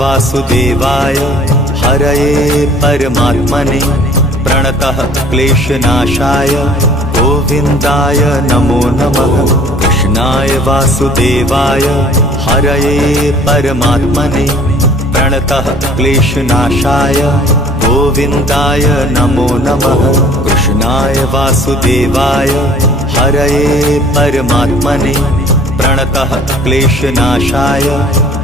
वासुदेवाय हरये परमात्मने प्रणतः क्लेशनाशाय गोविन्दाय नमो नमः। कृष्णाय वासुदेवाय हरये परमात्मने प्रणतः क्लेशनाशाय गोविन्दाय नमो नमः। कृष्णाय वासुदेवाय हरये परमात्मने प्रणतः क्लेशनाशाय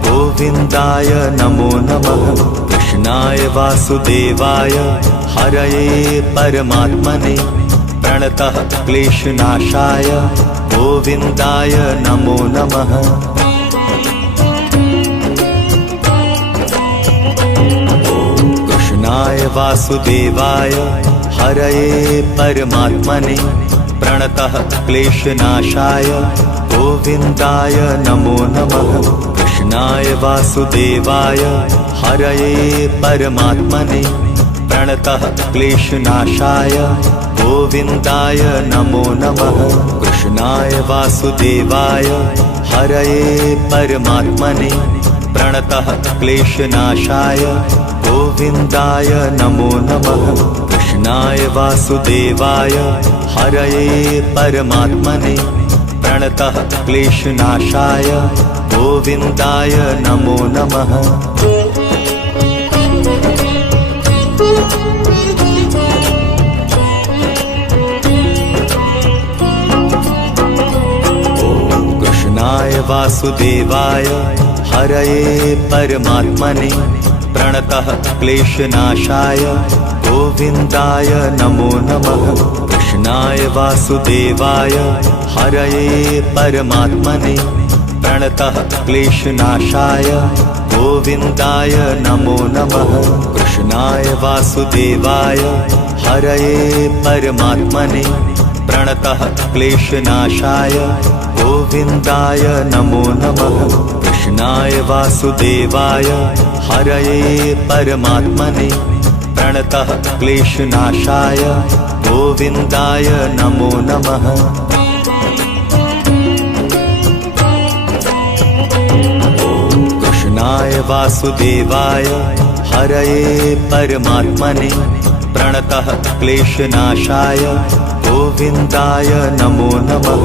गोविन्दाय नमो नमः। कृष्णाय वासुदेवाय हरये परमात्मने प्रणतः क्लेशनाशाय गोविन्दाय नमो नमः। कृष्णाय वासुदेवाय हरये परमात्मने प्रणतः क्लेशनाशाय गोविन्दाय नमो नमः। कृष्णाय वासुदेवाय हरये परमात्मने प्रणतः क्लेशनाशाय गोविन्दाय नमो नमः। कृष्णाय वासुदेवाय हरये परमात्मने प्रणतः क्लेशनाशाय गोविन्दाय नमो नमः। कृष्णाय वासुदेवाय हरये परमात्मने प्रणतः क्लेशनाशाय गोविन्दाय नमो नमः। कृष्णाय वासुदेवाय हरये परमात्मने प्रणतः क्लेशनाशाय गोविन्दाय नमो नमः। कृष्णाय वासुदेवाय हरये परमात्मने प्रणतः क्लेशनाशाय गोविन्दाय नमो नमः। कृष्णाय वासुदेवाय हरये परमात्मने प्रणतः क्लेशनाशाय गोविन्दाय नमो नमः। कृष्णाय वासुदेवाय हरये परमात्मने प्रणतः क्लेशनाशाय गोविन्दाय नमो नमः। कृष्णाय वासुदेवाय हरये परमात्मने प्रणतः क्लेशनाशाय गोविन्दाय नमो नमः।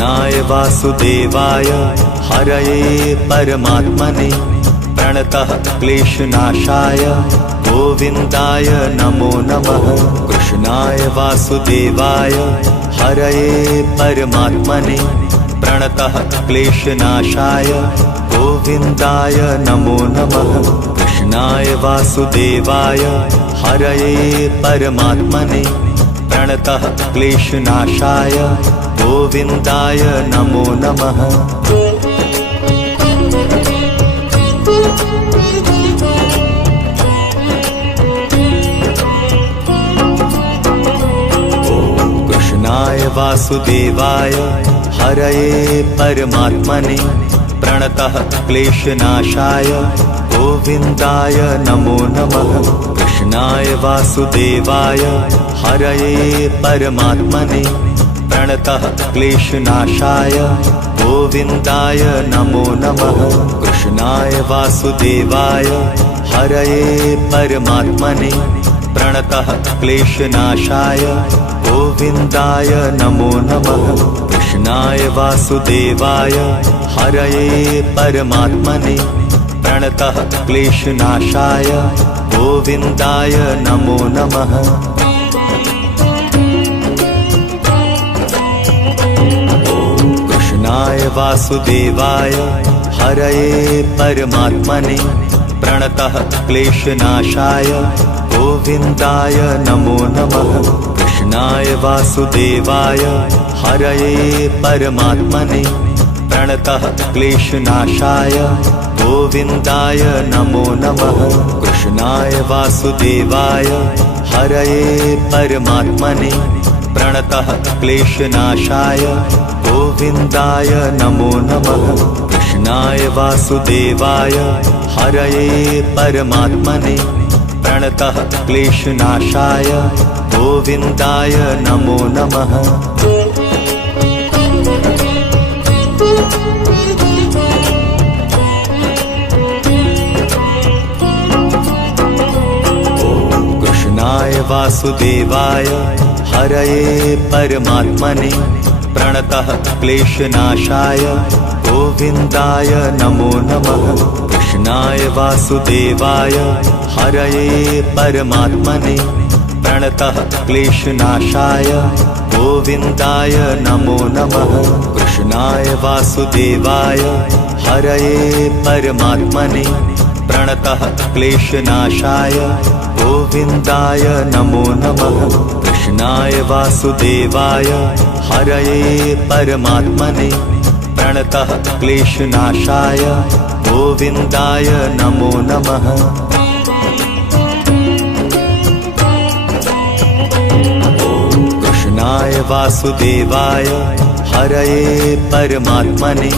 कृष्णाय वासुदेवाय हरये परमात्मने प्रणतः क्लेशनाशाय गोविन्दाय नमो नमः। कृष्णाय वासुदेवाय हरये परमात्मने प्रणतः क्लेशनाशाय गोविन्दाय नमो नमः। कृष्णाय वासुदेवाय हरये परमात्मने प्रणतः क्लेशनाशाय गोविन्दाय नमो नमः। कृष्णाय वासुदेवाय हरये परमात्मने प्रणतः क्लेशनाशाय गोविन्दाय नमो नमः। कृष्णाय वासुदेवाय हरये परमात्मने प्रणतः क्लेशनाशाय गोविन्दाय नमो नमः। कृष्णाय वासुदेवाय हरये परमात्मने प्रणतः क्लेशनाशाय गोविन्दाय नमो नमः। कृष्णाय वासुदेवाय हरये परमात्मने प्रणतः क्लेशनाशाय गोविन्दाय नमो नमः। कृष्णाय वासुदेवाय हरये परमात्मने प्रणतः क्लेशनाशाय गोविन्दाय नमो नमः। कृष्णाय वासुदेवाय हरये परमात्मने प्रणतः क्लेशनाशाय गोविन्दाय नमो नमः। कृष्णाय वासुदेवाय हरये परमात्मने प्रणतः क्लेशनाशाय गोविन्दाय नमो नमः। कृष्णाय वासुदेवाय हरये परमात्मने प्रणतः क्लेशनाशाय गोविन्दाय नमो नमः। वासुदेवाय हरये परमात्मने प्रणतः क्लेशनाशाय गोविन्दाय नमो नमः। कृष्णाय वासुदेवाय हरये परमात्मने प्रणतः क्लेशनाशाय गोविन्दाय नमो नमः। कृष्णाय वासुदेवाय हरये परमात्मने प्रणतः क्लेशनाशाय गोविन्दाय नमो नमः। कृष्णाय वासुदेवाय हरये परमात्मने प्रणतः क्लेशनाशाय गोविन्दाय नमो नमः। कृष्णाय वासुदेवाय हरये परमात्मने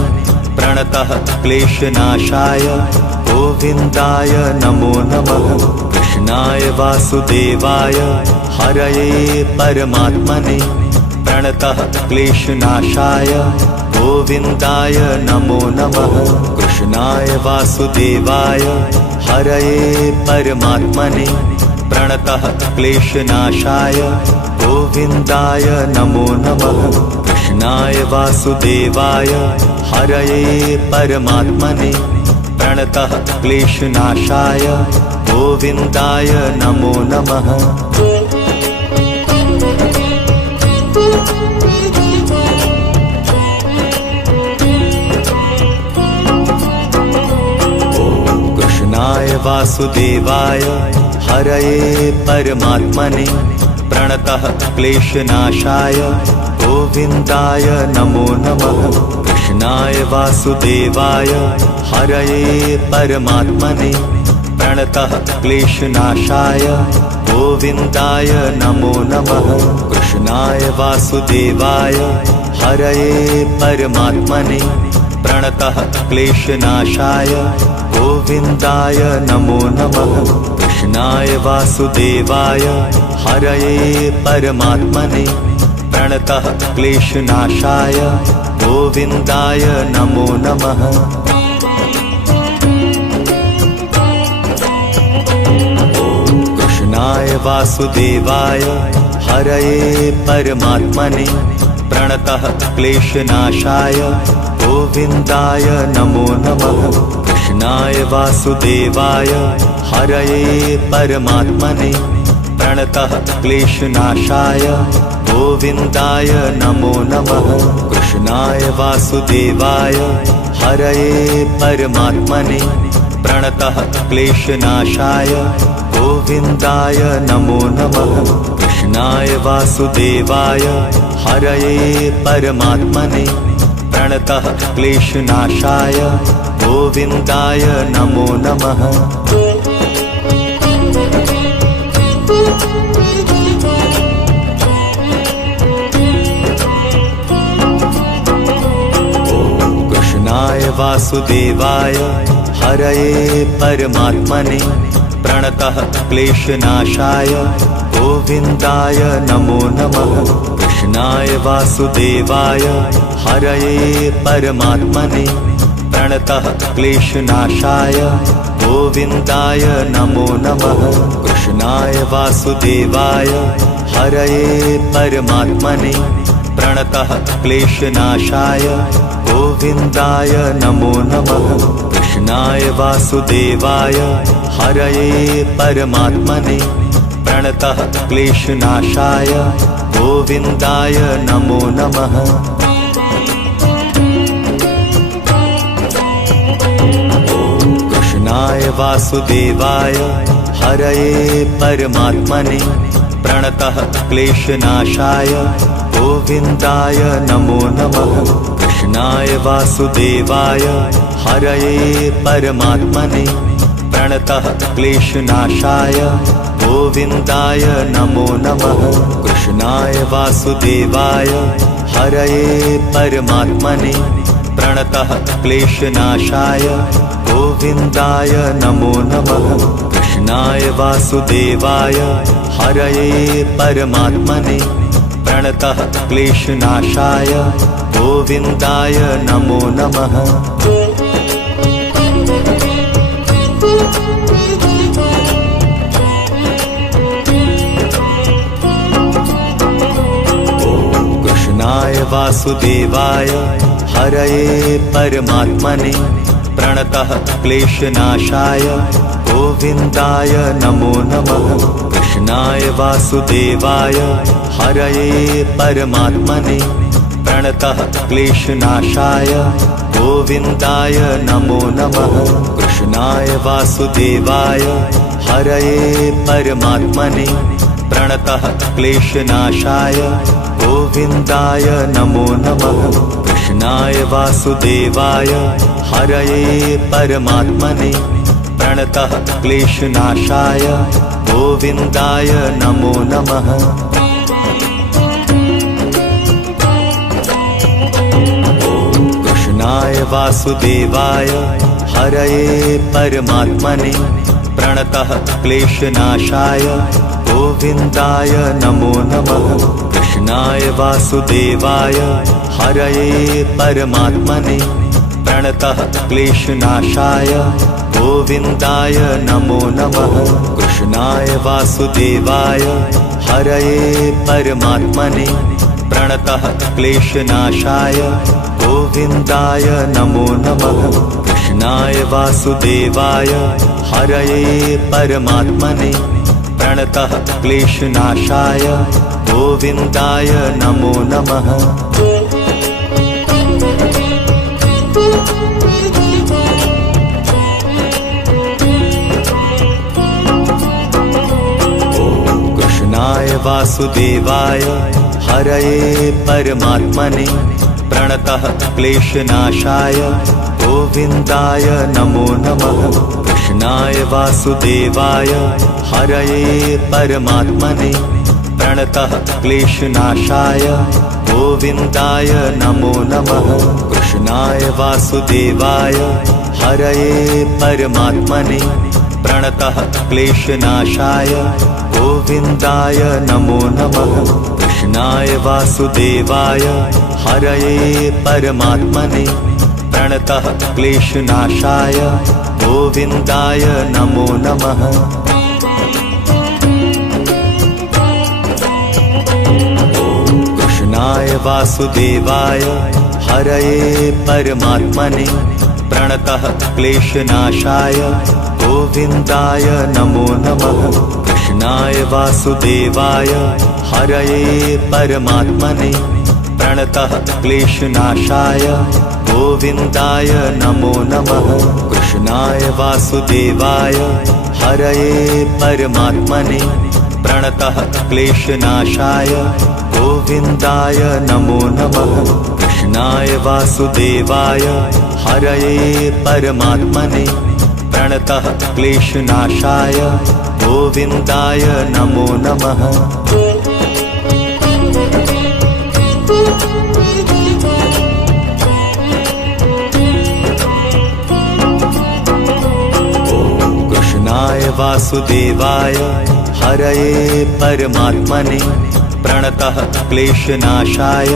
प्रणतः क्लेशनाशाय गोविन्दाय नमो नमः। कृष्णाय वासुदेवाय हरये परमात्मने प्रणतः क्लेशनाशाय गोविन्दाय नमो नमः। कृष्णाय वासुदेवाय हरये परमात्मने प्रणतः क्लेशनाशाय गोविन्दाय नमो नमः। कृष्णाय वासुदेवाय हरये परमात्मने प्रणतः क्लेशनाशाय गोविन्दाय नमो नमः। कृष्णाय वासुदेवाय हरये परमात्मने प्रणतः क्लेशनाशाय गोविन्दाय नमो नमः। कृष्णाय वासुदेवाय हरये परमात्मने प्रणतः क्लेशनाशाय गोविन्दाय नमो नमः। कृष्णाय वासुदेवाय हरये परमात्मने प्रणतः क्लेशनाशाय गोविन्दाय नमो नमः। कृष्णाय वासुदेवाय हरये परमात्मने प्रणतः क्लेशनाशाय गोविन्दाय नमो नमः। कृष्णाय वासुदेवाय हरये परमात्मने प्रणतः क्लेशनाशाय गोविन्दाय नमो नमः। कृष्णाय वासुदेवाय हरये परमात्मने प्रणतः क्लेशनाशाय गोविन्दाय नमो नमः। कृष्णाय वासुदेवाय हरये परमात्मने प्रणतः क्लेशनाशाय गोविन्दाय नमो नमः। कृष्णाय वासुदेवाय हरये परमात्मने प्रणतः क्लेशनाशाय गोविन्दाय नमो नमः। कृष्णाय वासुदेवाय हरये परमात्मने प्रणतः क्लेशनाशाय गोविन्दाय नमो नमः। कृष्णाय वासुदेवाय हरये परमात्मने प्रणतः क्लेशनाशाय गोविन्दाय नमो नमः। कृष्णाय वासुदेवाय हरये परमात्मने प्रणतः क्लेशनाशाय गोविन्दाय नमो नमः। कृष्णाय वासुदेवाय हरये परमात्मने प्रणतः क्लेशनाशाय गोविन्दाय नमो नमः। कृष्णाय वासुदेवाय हरये परमात्मने प्रणतः क्लेशनाशाय गोविन्दाय नमो नमः। कृष्णाय वासुदेवाय हरये परमात्मने प्रणतः क्लेशनाशाय गोविन्दाय नमो नमः। कृष्णाय वासुदेवाय हरये परमात्मने प्रणतः क्लेशनाशाय गोविन्दाय नमो नमः। कृष्णाय वासुदेवाय हरये परमात्मने प्रणतः क्लेशनाशाय गोविन्दाय नमो नमः। वासुदेवाय हरये परमात्मने प्रणतः क्लेशनाशाय गोविन्दाय नमो नमः। कृष्णाय वासुदेवाय हरये परमात्मने प्रणतः क्लेशनाशाय गोविन्दाय नमो नमः। कृष्णाय वासुदेवाय हरये परमात्मने प्रणतः क्लेशनाशाय गोविन्दाय नमो नमः। कृष्णाय वासुदेवाय हरये परमात्मने प्रणतः क्लेशनाशाय गोविन्दाय नमो नमः। कृष्णाय वासुदेवाय हरये परमात्मने प्रणतः क्लेशनाशाय गोविन्दाय नमो नमः। कृष्णाय वासुदेवाय हरये परमात्मने प्रणतः क्लेशनाशाय गोविन्दाय नमो नमः। कृष्णाय वासुदेवाय हरये परमात्मने प्रणतः क्लेशनाशाय गोविन्दाय नमो नमः। कृष्णाय वासुदेवाय हरये परमात्मने प्रणतः क्लेशनाशाय गोविन्दाय नमो नमः। कृष्णाय वासुदेवाय हरये परमात्मने प्रणतः क्लेशनाशाय गोविन्दाय नमो नमः। कृष्णाय वासुदेवाय हरये परमात्मने प्रणतः क्लेशनाशाय गोविन्दाय नमो नमः। कृष्णाय वासुदेवाय हरये परमात्मने प्रणतः क्लेशनाशाय गोविन्दाय नमो नमः। कृष्णाय वासुदेवाय हरये परमात्मने प्रणतः क्लेशनाशाय गोविन्दाय नमो नमः। कृष्णाय वासुदेवाय हरये परमात्मने प्रणतः क्लेशनाशाय गोविन्दाय नमो नमः। कृष्णाय वासुदेवाय हरये परमात्मने प्रणतः क्लेशनाशाय गोविन्दाय नमो नमः। कृष्णाय वासुदेवाय हरये परमात्मने प्रणतः क्लेशनाशाय गोविन्दाय नमो नमः। कृष्णाय वासुदेवाय हरये परमात्मने प्रणतः क्लेशनाशाय गोविन्दाय नमो नमः। कृष्णाय वासुदेवाय हरये परमात्मने प्रणतः क्लेशनाशाय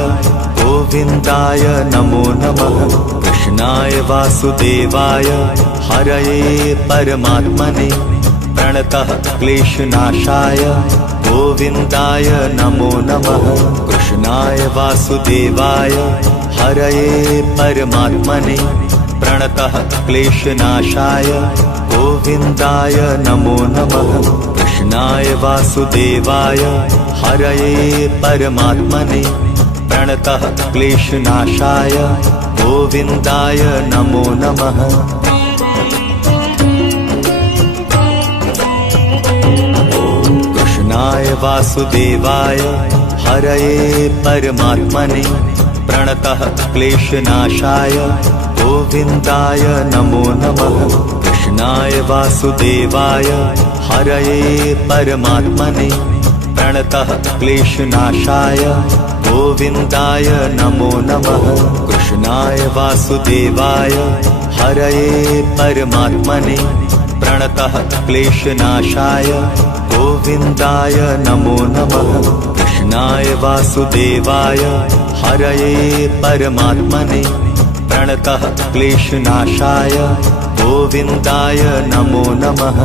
गोविन्दाय नमो नमः। कृष्णाय वासुदेवाय हरये परमात्मने प्रणतः क्लेशनाशाय गोविन्दाय नमो नमः। कृष्णाय वासुदेवाय हरये परमात्मने प्रणतः क्लेशनाशाय गोविन्दाय नमो नमः। कृष्णाय वासुदेवाय हरये परमात्मने प्रणतः क्लेशनाशाय गोविन्दाय नमो नमः। कृष्णाय वासुदेवाय हरये परमात्मने प्रणतः क्लेशनाशाय गोविन्दाय नमो नमः। कृष्णाय वासुदेवाय हरये परमात्मने प्रणतः क्लेशनाशाय गोविन्दाय नमो नमः। कृष्णाय वासुदेवाय हरये परमात्मने प्रणतः क्लेशनाशाय गोविन्दाय नमो नमः। कृष्णाय वासुदेवाय हरये परमात्मने प्रणतः क्लेशनाशाय गोविन्दाय नमो नमः।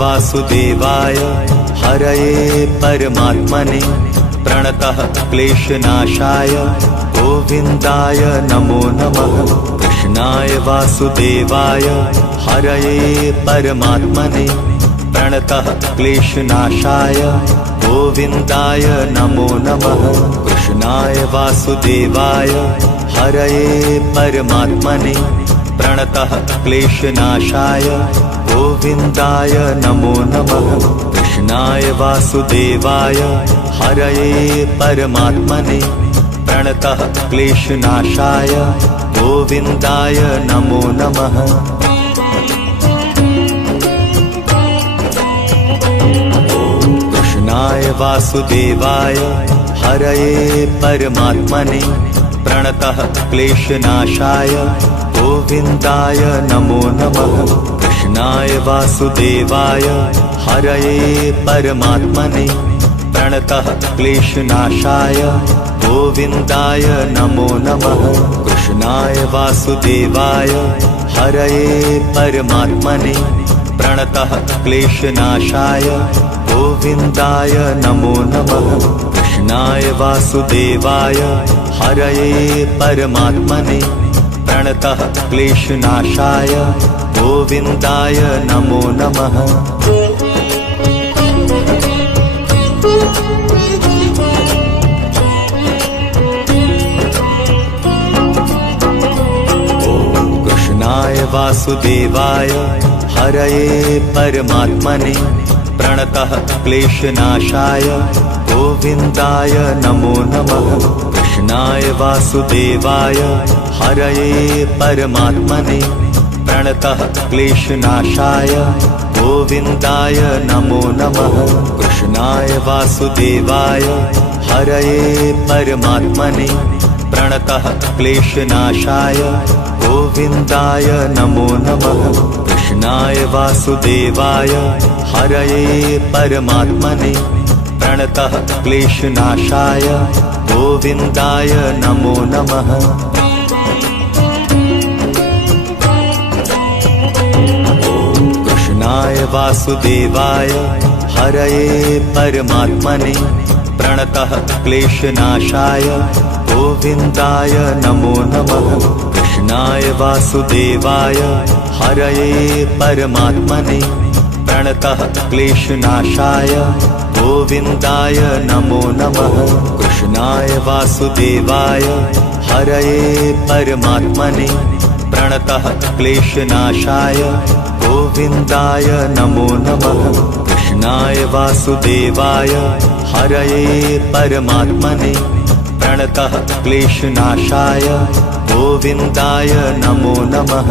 वासुदेवाय हरये परमात्मने प्रणतः क्लेशनाशाय गोविन्दाय नमो नमः। कृष्णाय वासुदेवाय हरये परमात्मने प्रणतः क्लेशनाशाय गोविन्दाय नमो नमः। कृष्णाय वासुदेवाय हरये परमात्मने प्रणतः क्लेशनाशाय गोविन्दाय नमो नमः। कृष्णाय वासुदेवाय हरये परमात्मने प्रणतः क्लेशनाशाय गोविन्दाय नमो नमः। कृष्णाय वासुदेवाय हरये परमात्मने प्रणतः क्लेशनाशाय गोविन्दाय नमो नमः। कृष्णाय वासुदेवाय हरये परमात्मने प्रणतः क्लेशनाशाय गोविन्दाय नमो नमः। कृष्णाय वासुदेवाय हरये परमात्मने प्रणतः क्लेशनाशाय गोविन्दाय नमो नमः। कृष्णाय वासुदेवाय हरये परमात्मने प्रणतः क्लेशनाशाय गोविन्दाय नमो नमः। कृष्णाय वासुदेवाय हरये परमात्मने प्रणतः क्लेशनाशाय गोविन्दाय नमो नमः। कृष्णाय वासुदेवाय हरये परमात्मने प्रणतः क्लेशनाशाय गोविन्दाय नमो नमः। कृष्णाय वासुदेवाय हरये परमात्मने प्रणतः क्लेशनाशाय गोविन्दाय नमो नमः। कृष्णाय वासुदेवाय हरये परमात्मने प्रणतः क्लेशनाशाय गोविन्दाय नमो नमः। कृष्णाय वासुदेवाय हरये परमात्मने प्रणतः क्लेशनाशाय गोविन्दाय नमो नमः। कृष्णाय वासुदेवाय हरये परमात्मने प्रणतः क्लेशनाशाय गोविन्दाय नमो नमः। कृष्णाय वासुदेवाय हरये परमात्मने प्रणतः क्लेशनाशाय गोविन्दाय नमो नमः। कृष्णाय वासुदेवाय हरये परमात्मने प्रणतः क्लेशनाशाय गोविन्दाय नमो नमः।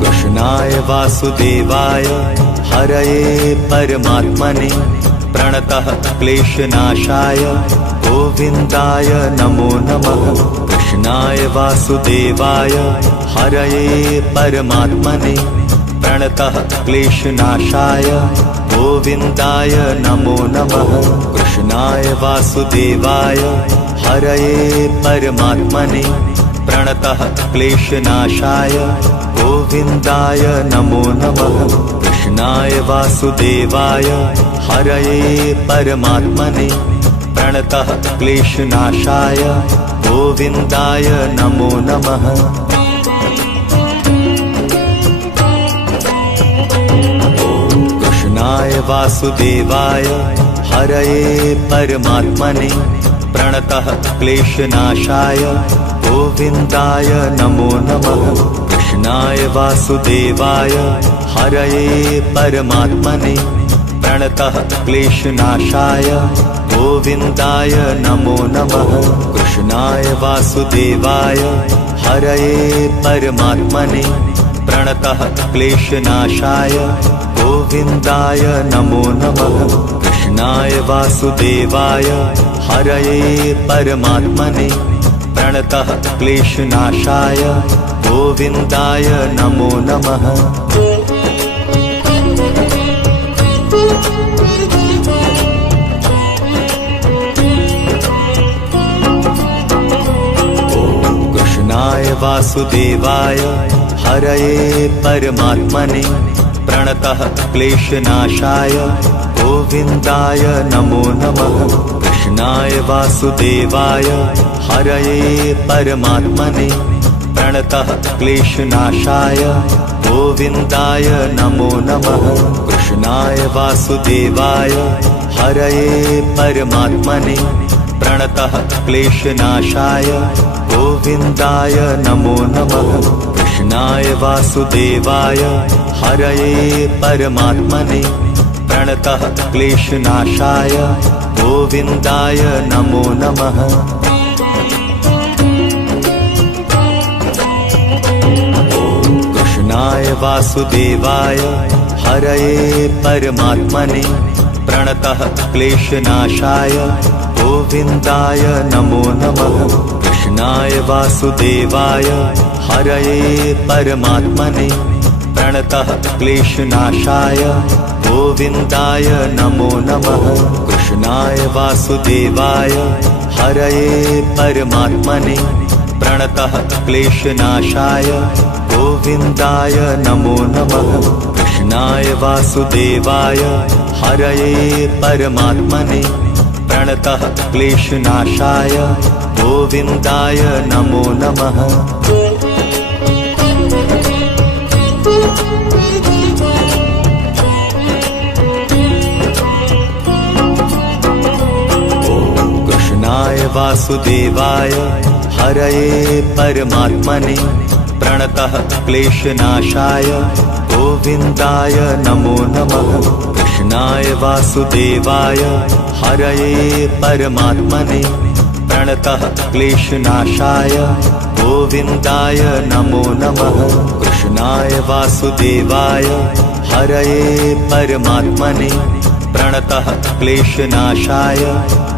कृष्णाय वासुदेवाय हरये परमात्मने प्रणतः क्लेशनाशाय गोविन्दाय नमो नमः। कृष्णाय वासुदेवाय हरये परमात्मने प्रणतः क्लेशनाशाय गोविन्दाय नमो नमः। कृष्णाय वासुदेवाय हरये परमात्मने प्रणतः क्लेशनाशाय गोविन्दाय नमो नमः। कृष्णाय वासुदेवाय हरये परमात्मने प्रणतः क्लेशनाशाय गोविन्दाय नमो नमः। कृष्णाय वासुदेवाय हरये परमात्मने प्रणतः क्लेशनाशाय गोविन्दाय नमो नमः। कृष्णाय वासुदेवाय हरये परमात्मने प्रणतः क्लेशनाशाय गोविन्दाय नमो नमः। कृष्णाय वासुदेवाय हरये परमात्मने प्रणतः क्लेशनाशाय गोविन्दाय नमो नमः। कृष्णाय वासुदेवाय हरये परमात्मने प्रणतः क्लेशनाशाय गोविन्दाय नमो नमः। वासुदेवाय हरये परमात्मने प्रणतः क्लेशनाशाय गोविन्दाय नमो नमः। कृष्णाय वासुदेवाय हरये परमात्मने प्रणतः क्लेशनाशाय गोविन्दाय नमो नमः। कृष्णाय वासुदेवाय हरये परमात्मने प्रणतः क्लेशनाशाय गोविन्दाय नमो नमः। कृष्णाय वासुदेवाय हरये परमात्मने प्रणतः क्लेशनाशाय गोविन्दाय नमो नमः। कृष्णाय वासुदेवाय हरये परमात्मने प्रणतः क्लेशनाशाय गोविन्दाय नमो नमः। कृष्णाय वासुदेवाय हरये परमात्मने प्रणतः क्लेशनाशाय गोविन्दाय नमो नमः। कृष्णाय वासुदेवाय हरये परमात्मने प्रणतः क्लेशनाशाय गोविन्दाय नमो नमः। कृष्णाय वासुदेवाय हरये परमात्मने प्रणतः क्लेशनाशाय गोविन्दाय नमो नमः। कृष्णाय वासुदेवाय हरये परमात्मने प्रणतः क्लेशनाशाय गोविन्दाय नमो नमः। कृष्णाय वासुदेवाय हरये परमात्मने प्रणतः क्लेशनाशाय गोविन्दाय नमो नमः। कृष्णाय वासुदेवाय हरये परमात्मने प्रणतः क्लेशनाशाय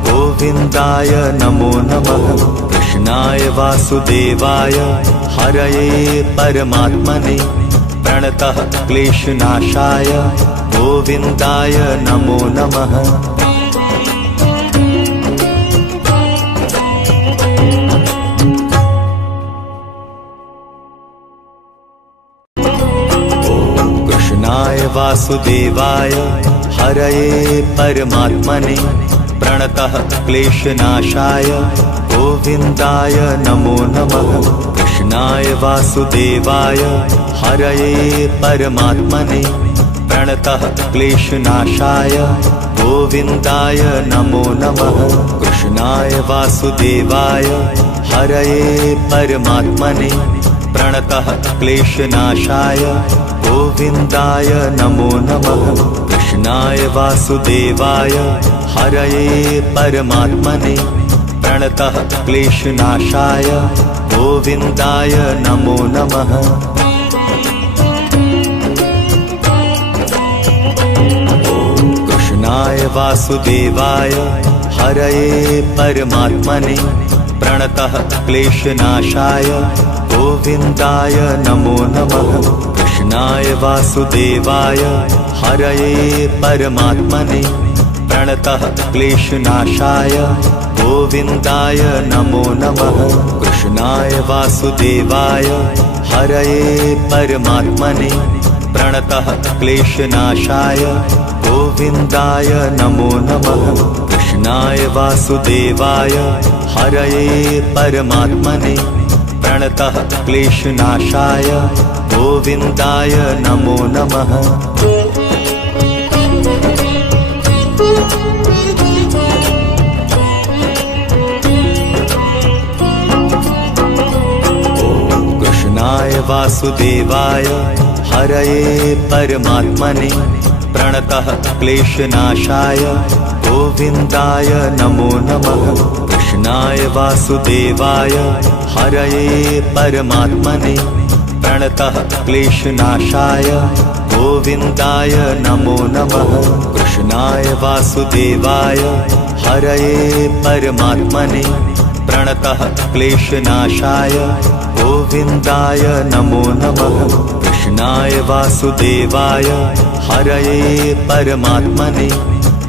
गोविन्दाय नमो नमः। कृष्णाय वासुदेवाय हरये परमात्मने प्रणतः क्लेशनाशाय गोविन्दाय नमो नमः। कृष्णाय वासुदेवाय हरये परमात्मने प्रणतः क्लेशनाशाय गोविन्दाय नमो नमः। कृष्णाय वासुदेवाय हरये परमात्मने प्रणतः क्लेशनाशाय गोविन्दाय नमो नमः। कृष्णाय वासुदेवाय हरये परमात्मने प्रणतः क्लेशनाशाय गोविन्दाय नमो नमः। कृष्णाय वासुदेवाय हरये परमात्मने प्रणतः क्लेशनाशाय गोविन्दाय नमो नमः। कृष्णाय वासुदेवाय हरये परमात्मने प्रणतः क्लेशनाशाय गोविन्दाय नमो नमः। कृष्णाय वासुदेवाय हरये परमात्मने प्रणतः क्लेशनाशाय गोविन्दाय नमो नमः। कृष्णाय वासुदेवाय हरये परमात्मने प्रणतः क्लेशनाशाय गोविन्दाय नमो नमः। कृष्णाय वासुदेवाय हरये परमात्मने प्रणतः क्लेशनाशाय गोविन्दाय नमो नमः। कृष्णाय वासुदेवाय हरये परमात्मने प्रणतः क्लेशनाशाय गोविन्दाय नमो नमः। कृष्णाय वासुदेवाय हरये परमात्मने प्रणतः क्लेशनाशाय गोविन्दाय नमो नमः। कृष्णाय वासुदेवाय हरये परमात्मने प्रणतः क्लेशनाशाय गोविन्दाय नमो नमः। कृष्णाय वासुदेवाय हरये परमात्मने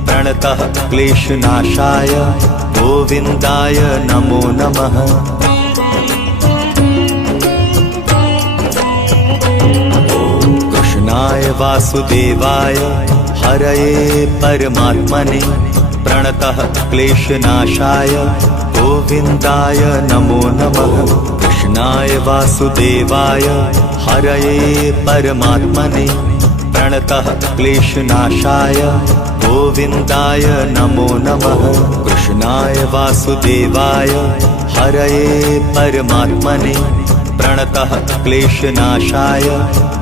प्रणतः क्लेशनाशाय गोविन्दाय नमो नमः। वासुदेवाय हरये परमात्मने प्रणतः क्लेशनाशाय गोविन्दाय नमो नमः। कृष्णाय वासुदेवाय हरये परमात्मने प्रणतः क्लेशनाशाय गोविन्दाय नमो नमः। कृष्णाय वासुदेवाय हरये परमात्मने प्रणतः क्लेशनाशाय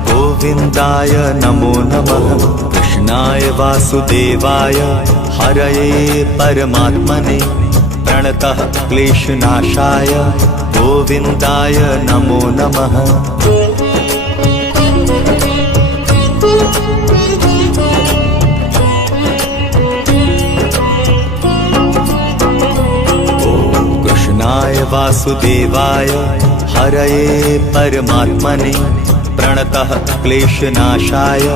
गोविन्दाय नमो नमः। कृष्णाय वासुदेवाय हरये परमात्मने प्रणतः क्लेशनाशाय गोविन्दाय नमो नमः। कृष्णाय वासुदेवाय हरये परमात्मने प्रणतः क्लेशनाशाय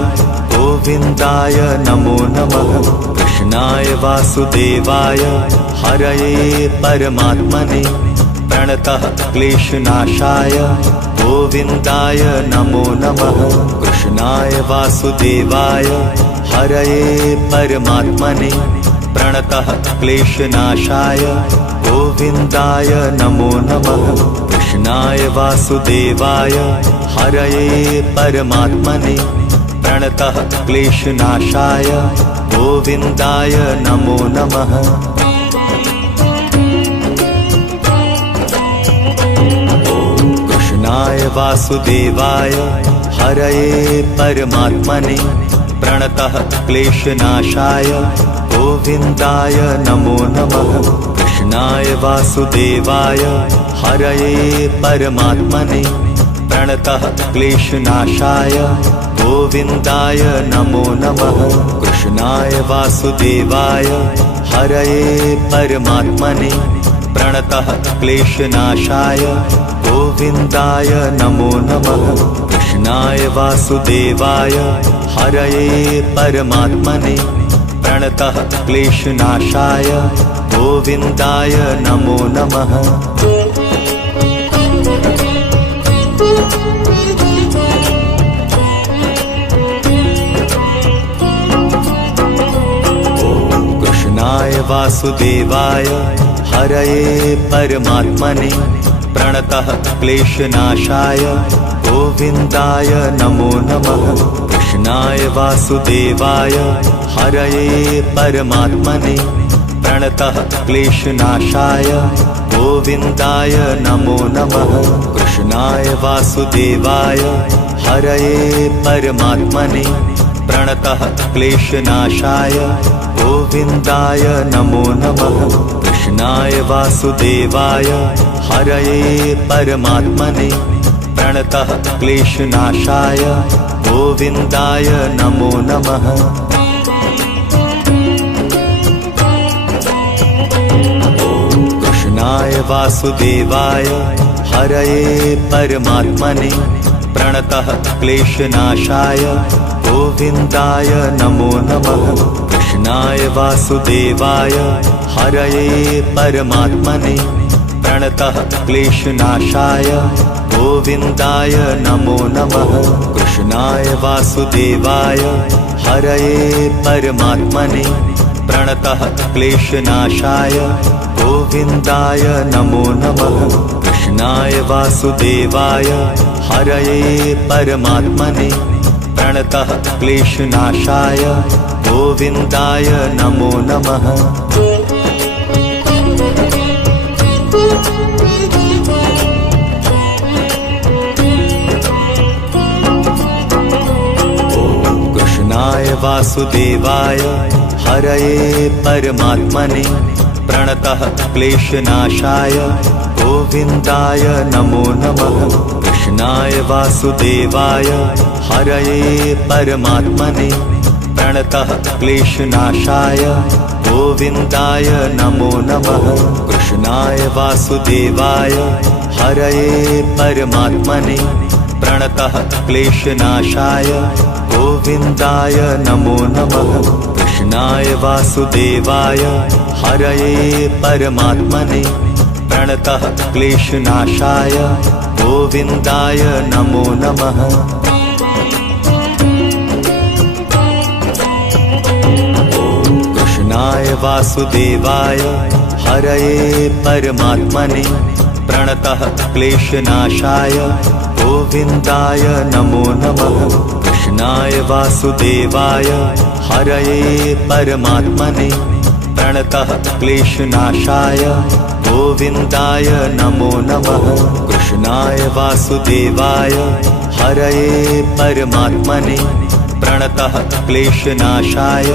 गोविन्दाय नमो नमः। कृष्णाय वासुदेवाय हरये परमात्मने प्रणतः क्लेशनाशाय गोविन्दाय नमो नमः। कृष्णाय वासुदेवाय हरये परमात्मने प्रणतः क्लेशनाशाय गोविन्दाय नमो नमः। कृष्णाय वासुदेवाय हरये परमात्मने प्रणतः क्लेशनाशाय गोविन्दाय नमो नमः। कृष्णाय वासुदेवाय हरये परमात्मने प्रणतः क्लेशनाशाय गोविन्दाय नमो नमः। कृष्णाय वासुदेवाय हरये परमात्मने प्रणतः क्लेशनाशाय गोविन्दाय नमो नमः। कृष्णाय वासुदेवाय हरये परमात्मने प्रणतः क्लेशनाशाय गोविन्दाय नमो नमः। कृष्णाय वासुदेवाय हरये परमात्मने प्रणतः क्लेशनाशाय गोविन्दाय नमो नमः। कृष्णाय वासुदेवाय हरये परमात्मने प्रणतः क्लेशनाशाय गोविन्दाय नमो नमः। कृष्णाय वासुदेवाय हरये परमात्मने प्रणतः क्लेशनाशाय गोविन्दाय नमो नमः। कृष्णाय वासुदेवाय हरये परमात्मने प्रणतः क्लेशनाशाय गोविन्दाय नमो नमः। कृष्णाय वासुदेवाय हरये परमात्मने प्रणतः क्लेशनाशाय गोविन्दाय नमो नमः। कृष्णाय वासुदेवाय हरये परमात्मने प्रणतः क्लेशनाशाय गोविन्दाय नमो नमः। कृष्णाय वासुदेवाय हरये परमात्मने प्रणतः क्लेशनाशाय गोविन्दाय नमो नमः। कृष्णाय वासुदेवाय हरये परमात्मने प्रणतः क्लेशनाशाय गोविन्दाय नमो नमः। कृष्णाय वासुदेवाय हरये परमात्मने प्रणतः क्लेशनाशाय गोविन्दाय नमो नमः। कृष्णाय वासुदेवाय हरये परमात्मने प्रणतः क्लेशनाशाय गोविन्दाय नमो नमः। कृष्णाय वासुदेवाय हरये परमात्मने प्रणतः क्लेशनाशाय गोविन्दाय नमो नमः। कृष्णाय वासुदेवाय हरये परमात्मने प्रणतः क्लेशनाशाय गोविन्दाय नमो नमः। कृष्णाय वासुदेवाय हरये परमात्मने प्रणतः क्लेशनाशाय गोविन्दाय नमो नमः। कृष्णाय वासुदेवाय हरये परमात्मने प्रणतः क्लेशनाशाय गोविन्दाय नमो नमः। कृष्णाय वासुदेवाय हरये परमात्मने प्रणतः क्लेशनाशाय गोविन्दाय नमो नमः। कृष्णाय वासुदेवाय हरये परमात्मने प्रणतः क्लेशनाशाय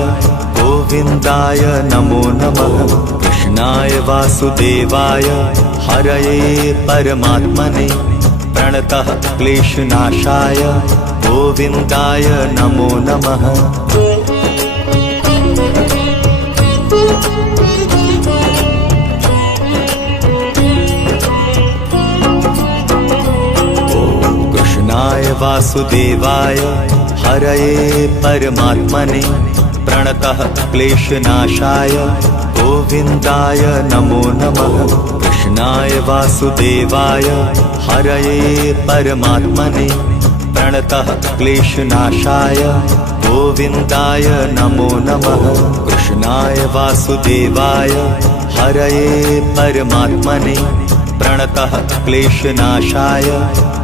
गोविन्दाय नमो नमः। कृष्णाय वासुदेवाय हरये परमात्मने प्रणतः क्लेशनाशाय गोविन्दाय नमो नमः। कृष्णाय वासुदेवाय हरये परमात्मने प्रणतः क्लेशनाशाय गोविन्दाय नमो नमः। कृष्णाय वासुदेवाय हरये परमात्मने प्रणतः क्लेशनाशाय गोविन्दाय नमो नमः। कृष्णाय वासुदेवाय हरये परमात्मने प्रणतः क्लेशनाशाय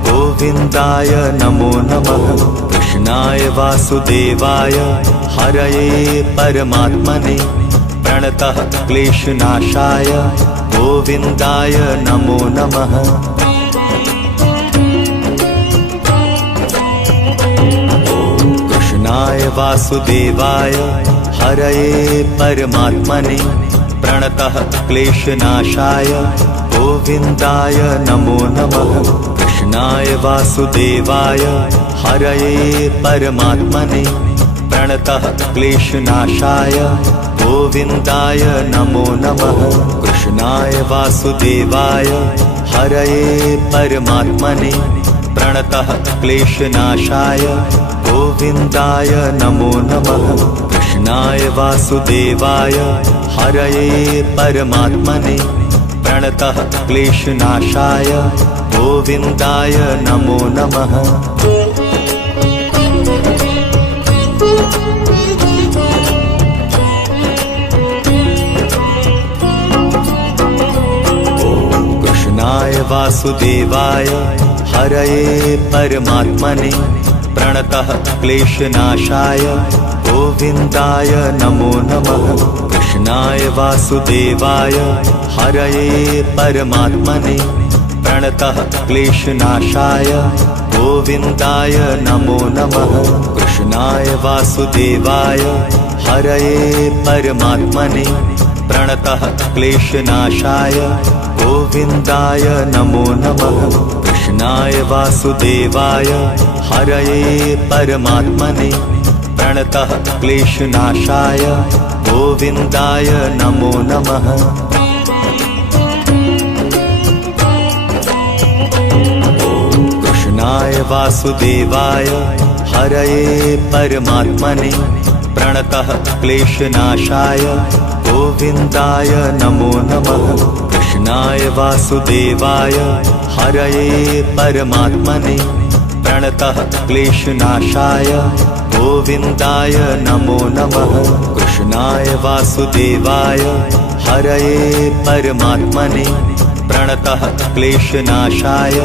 गोविन्दाय नमो नमः। कृष्णाय वासुदेवाय हरये परमात्मने प्रणतः क्लेशनाशाय गोविन्दाय नमो नमः। कृष्णाय वासुदेवाय हरये परमात्मने प्रणतः क्लेशनाशाय गोविन्दाय नमो नमः। कृष्णाय वासुदेवाय हरये परमात्मने प्रणतः क्लेशनाशाय गोविन्दाय नमो नमः। कृष्णाय वासुदेवाय हरये परमात्मने प्रणतः क्लेशनाशाय गोविन्दाय नमो नमः। कृष्णाय वासुदेवाय हरये परमात्मने प्रणतः क्लेशनाशाय गोविन्दाय नमो नमः। कृष्णाय वासुदेवाय हरये परमात्मने प्रणतः क्लेशनाशाय गोविन्दाय नमो नमः। कृष्णाय वासुदेवाय हरये परमात्मने प्रणतः क्लेशनाशाय गोविन्दाय नमो नमः। कृष्णाय वासुदेवाय हरये परमात्मने प्रणतः क्लेशनाशाय गोविन्दाय नमो नमः। कृष्णाय वासुदेवाय हरये परमात्मने प्रणतः क्लेशनाशाय गोविन्दाय नमो नमः। कृष्णाय वासुदेवाय हरये परमात्मने प्रणतः क्लेशनाशाय गोविन्दाय नमो नमः। कृष्णाय वासुदेवाय हरये परमात्मने प्रणतः क्लेशनाशाय गोविन्दाय नमो नमः। कृष्णाय वासुदेवाय हरये परमात्मने प्रणतः क्लेशनाशाय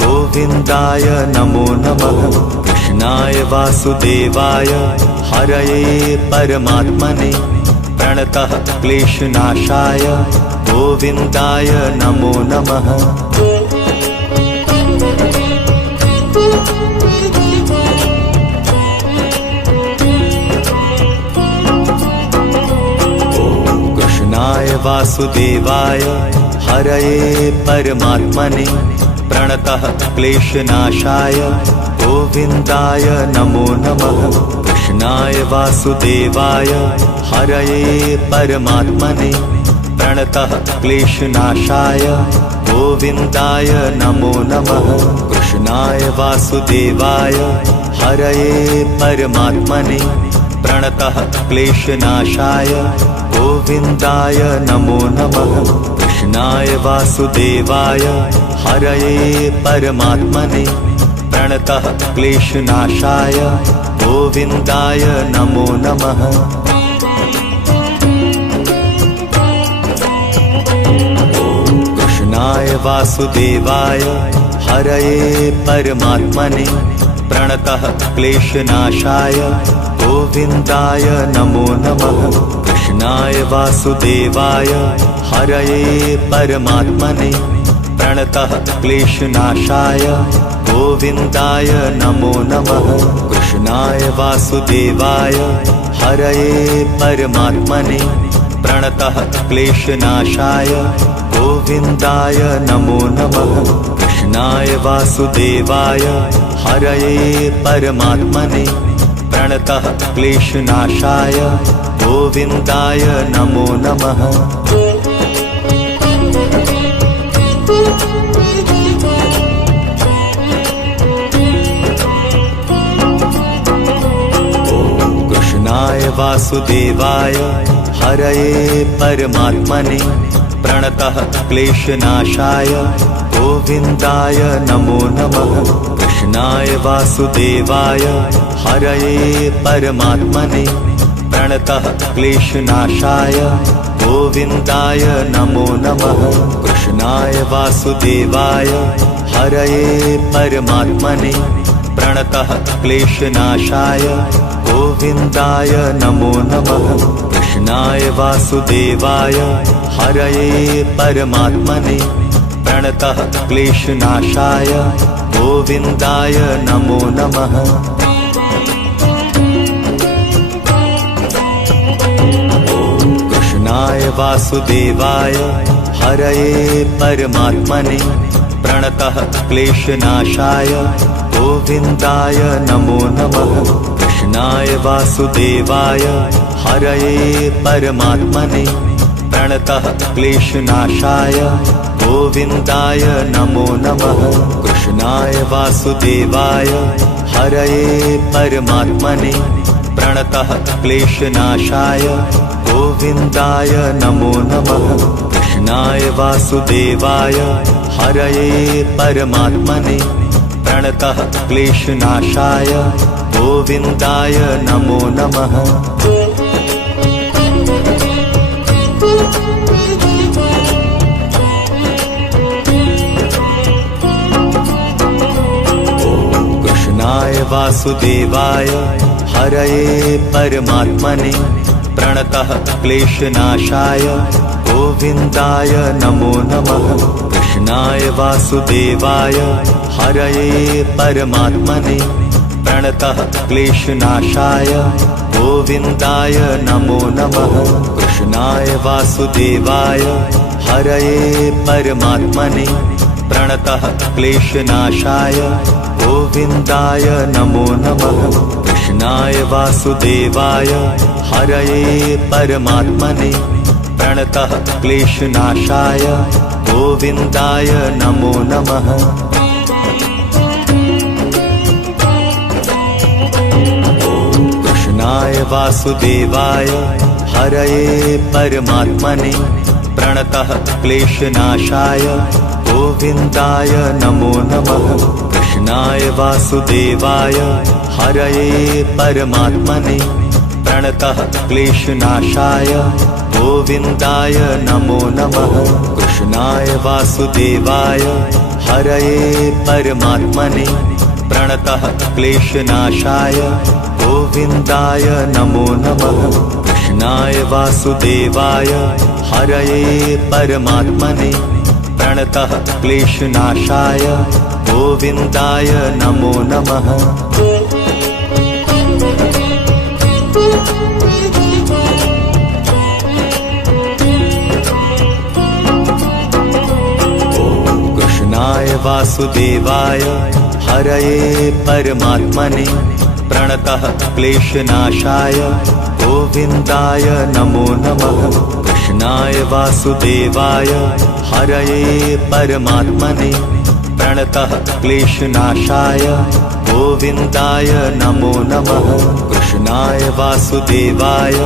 गोविन्दाय नमो नमः। कृष्णाय वासुदेवाय हरये परमात्मने प्रणतः क्लेशनाशाय गोविन्दाय नमो नमः। कृष्णाय वासुदेवाय हरये परमात्मने प्रणतः क्लेशनाशाय गोविन्दाय नमो नमः। कृष्णाय वासुदेवाय हरये परमात्मने प्रणतः क्लेशनाशाय गोविन्दाय नमो नमः। कृष्णाय वासुदेवाय हरये परमात्मने प्रणतः क्लेशनाशाय गोविन्दाय नमो नमः। कृष्णाय वासुदेवाय हरये परमात्मने प्रणतः क्लेशनाशाय गोविन्दाय नमो नमः। कृष्णाय वासुदेवाय हरये परमात्मने प्रणतः क्लेशनाशाय गोविन्दाय नमो नमः। कृष्णाय वासुदेवाय हरये परमात्मने प्रणतः क्लेशनाशाय गोविन्दाय नमो नमः। कृष्णाय वासुदेवाय हरये परमात्मने प्रणतः क्लेशनाशाय गोविन्दाय नमो नमः। कृष्णाय वासुदेवाय हरये परमात्मने प्रणतः क्लेशनाशाय गोविन्दाय नमो नमः। कृष्णाय वासुदेवाय हरये परमात्मने प्रणतः क्लेशनाशाय गोविन्दाय नमो नमः। कृष्णाय वासुदेवाय हरये परमात्मने प्रणतः क्लेशनाशाय गोविन्दाय नमो नमः। कृष्णाय वासुदेवाय हरये परमात्मने प्रणतः क्लेशनाशाय गोविन्दाय नमो नमः। कृष्णाय वासुदेवाय हरये परमात्मने प्रणतः क्लेशनाशाय गोविन्दाय नमो नमः। कृष्णाय वासुदेवाय हरये परमात्मने प्रणतः क्लेशनाशाय गोविन्दाय नमो नमः। कृष्णाय वासुदेवाय हरये परमात्मने प्रणतः क्लेशनाशाय गोविन्दाय नमो नमः। कृष्णाय वासुदेवाय हरये परमात्मने प्रणतः क्लेशनाशाय गोविन्दाय नमो नमः। कृष्णाय वासुदेवाय हरये परमात्मने प्रणतः क्लेशनाशाय गोविन्दाय नमो नमः। कृष्णाय वासुदेवाय हरये परमात्मने प्रणतः क्लेशनाशाय गोविन्दाय नमो नमः। कृष्णाय वासुदेवाय हरये परमात्मने प्रणतः क्लेशनाशाय गोविन्दाय नमो नमः। कृष्णाय वासुदेवाय हरये परमात्मने प्रणतः क्लेशनाशाय गोविन्दाय नमो नमः। कृष्णाय वासुदेवाय हरये परमात्मने प्रणतः क्लेशनाशाय गोविन्दाय नमो नमः। कृष्णाय वासुदेवाय हरये परमात्मने प्रणतः क्लेशनाशाय गोविन्दाय नमो नमः। कृष्णाय वासुदेवाय हरये परमात्मने प्रणतः क्लेशनाशाय गोविन्दाय नमो नमः। कृष्णाय वासुदेवाय हरये परमात्मने प्रणतः क्लेशनाशाय गोविन्दाय नमो नमः। कृष्णाय वासुदेवाय हरये परमात्मने प्रणतः क्लेशनाशाय गोविन्दाय नमो नमः। कृष्णाय वासुदेवाय हरये परमात्मने प्रणतः क्लेशनाशाय गोविन्दाय नमो नमः। कृष्णाय वासुदेवाय हरये परमात्मने प्रणतः क्लेशनाशाय गोविन्दाय नमो नमः। कृष्णाय वासुदेवाय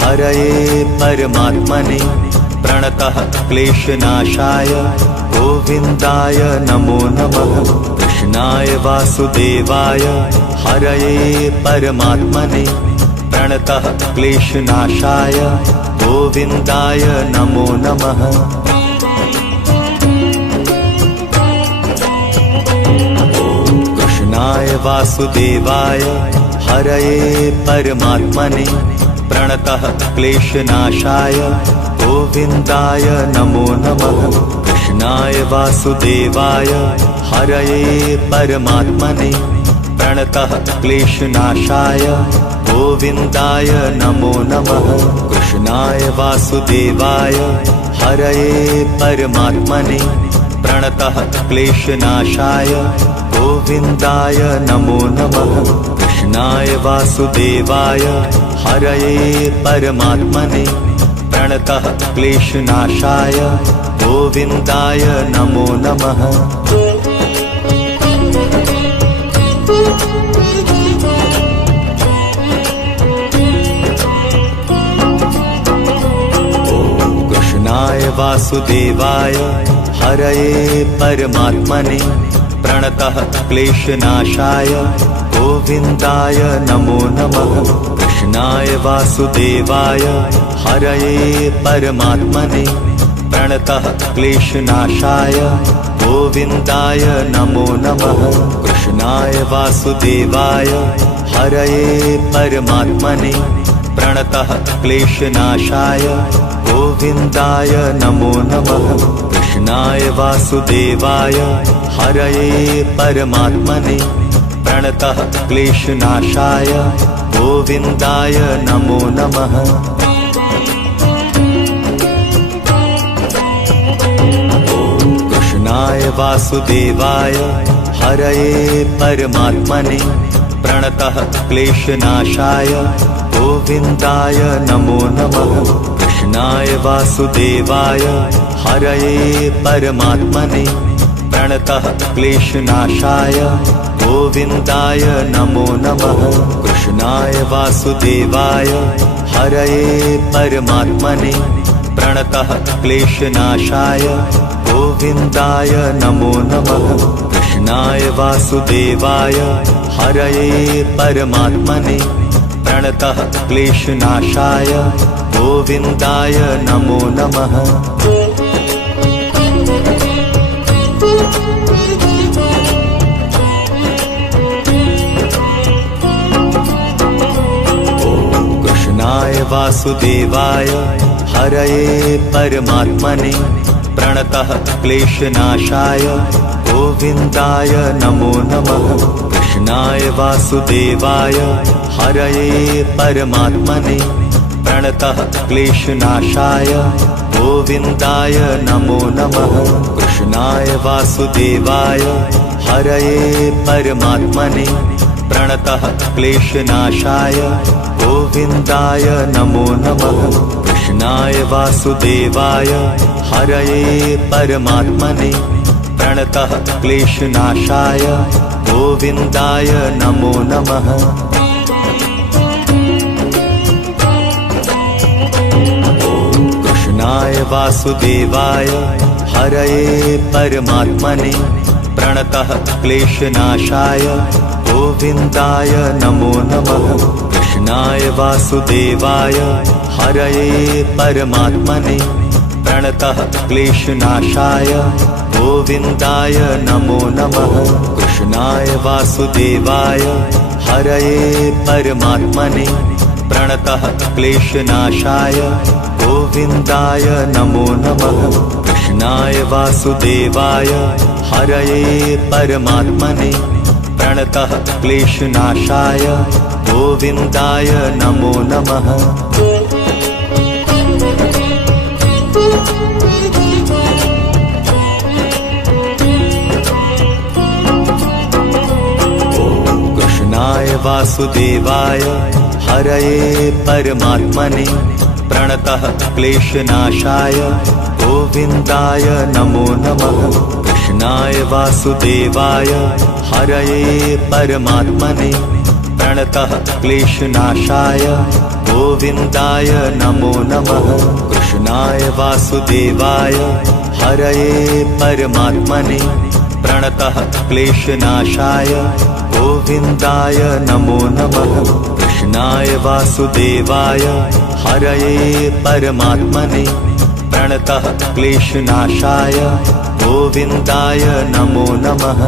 हरये परमात्मने प्रणतः क्लेशनाशाय गोविन्दाय नमो नमः। कृष्णाय वासुदेवाय हरये परमात्मने प्रणतः क्लेशनाशाय गोविन्दाय नमो नमः। वासुदेवाय हरये परमात्मने प्रणतः क्लेशनाशाय गोविन्दाय नमो नमः। कृष्णाय वासुदेवाय हरये परमात्मने प्रणतः क्लेशनाशाय गोविन्दाय नमो नमः। कृष्णाय वासुदेवाय हरये परमात्मने प्रणतः क्लेशनाशाय गोविन्दाय नमो नमः। कृष्णाय वासुदेवाय हरये परमात्मने प्रणतः क्लेशनाशाय गोविन्दाय नमो नमः। कृष्णाय वासुदेवाय हरये परमात्मने प्रणतः क्लेशनाशाय गोविन्दाय नमो नमः। कृष्णाय वासुदेवाय हरये परमात्मने प्रणतः क्लेशनाशाय गोविन्दाय नमो नमः। कृष्णाय वासुदेवाय हरये परमात्मने प्रणतः क्लेशनाशाय गोविन्दाय नमो नमः। कृष्णाय वासुदेवाय हरये परमात्मने प्रणतः क्लेशनाशाय गोविन्दाय नमो नमः। कृष्णाय वासुदेवाय हरये परमात्मने प्रणतः क्लेशनाशाय गोविन्दाय नमो नमः। कृष्णाय वासुदेवाय हरये परमात्मने प्रणतः क्लेशनाशाय गोविन्दाय नमो नमः। कृष्णाय वासुदेवाय हरये परमात्मने प्रणतः क्लेशनाशाय गोविन्दाय नमो नमः। कृष्णाय वासुदेवाय हरये परमात्मने प्रणतः क्लेशनाशाय गोविन्दाय नमो नमः। कृष्णाय वासुदेवाय हरये परमात्मने प्रणतः क्लेशनाशाय गोविन्दाय नमो नमः। कृष्णाय वासुदेवाय हरये परमात्मने प्रणतः क्लेशनाशाय गोविन्दाय नमो नमः। कृष्णाय वासुदेवाय हरये परमात्मने प्रणतः क्लेशनाशाय गोविन्दाय नमो नमः। कृष्णाय वासुदेवाय हरये परमात्मने प्रणतः क्लेशनाशाय गोविन्दाय नमो नमः। कृष्णाय वासुदेवाय हरये परमात्मने प्रणतः क्लेशनाशाय गोविन्दाय नमो नमः। कृष्णाय वासुदेवाय हरये परमात्मने प्रणतः क्लेशनाशाय गोविन्दाय नमो नमः। कृष्णाय वासुदेवाय हरये परमात्मने प्रणतः क्लेशनाशाय गोविन्दाय नमो नमः। कृष्णाय वासुदेवाय हरये परमात्मने प्रणतः क्लेशनाशाय गोविन्दाय नमो नमः। कृष्णाय वासुदेवाय हरये परमात्मने प्रणतः क्लेशनाशाय गोविन्दाय नमो नमः। कृष्णाय वासुदेवाय हरये परमात्मने प्रणतः क्लेशनाशाय गोविन्दाय नमो नमः। कृष्णाय वासुदेवाय हरये परमात्मने प्रणतः क्लेशनाशाय गोविन्दाय नमो नमः। कृष्णाय वासुदेवाय हरये परमात्मने प्रणतः क्लेशनाशाय गोविन्दाय नमो नमः।